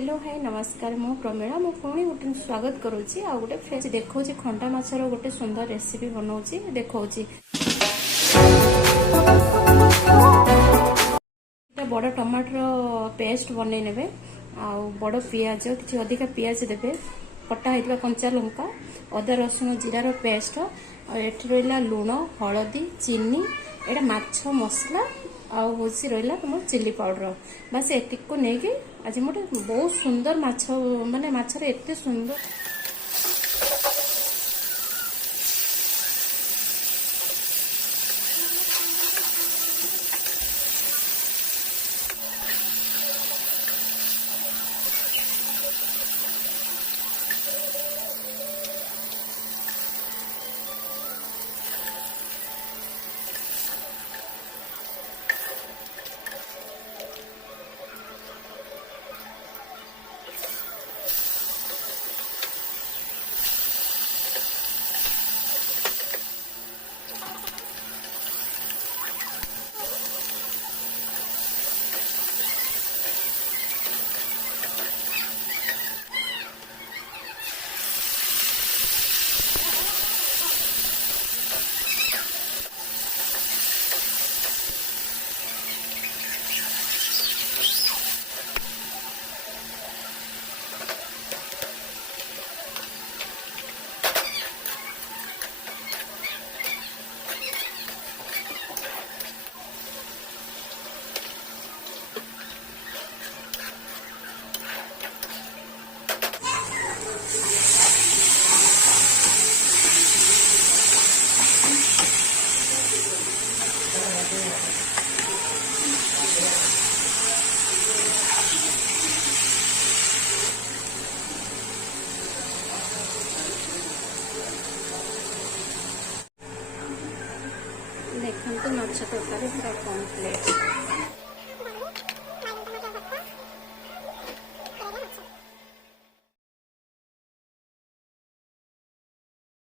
Hello hi नमस्कार मु प्रमीला मु पुणी गोटे स्वागत करुच्ची आ गोटे फ्रेश देखो खंडा माछर गोटे सुंदर रेसिपी बनाऊँगी देखो बड़ टमाटर पेस्ट बनई ने बड़ पियाज किसी अधिका पियाज देवे कटा होता कंचा लंका अदा रसुण जीरार पेस्ट एठी रहा लुण हलदी चीनी एटा माछ मसला आउ हूँ रहा तुम चिली पाउडर बास एतिक को लेकिन आज मोटे बहुत सुंदर माछ माने माछर एते सुंदर देखते माछ तरकारी पूरा कम्प्लीट।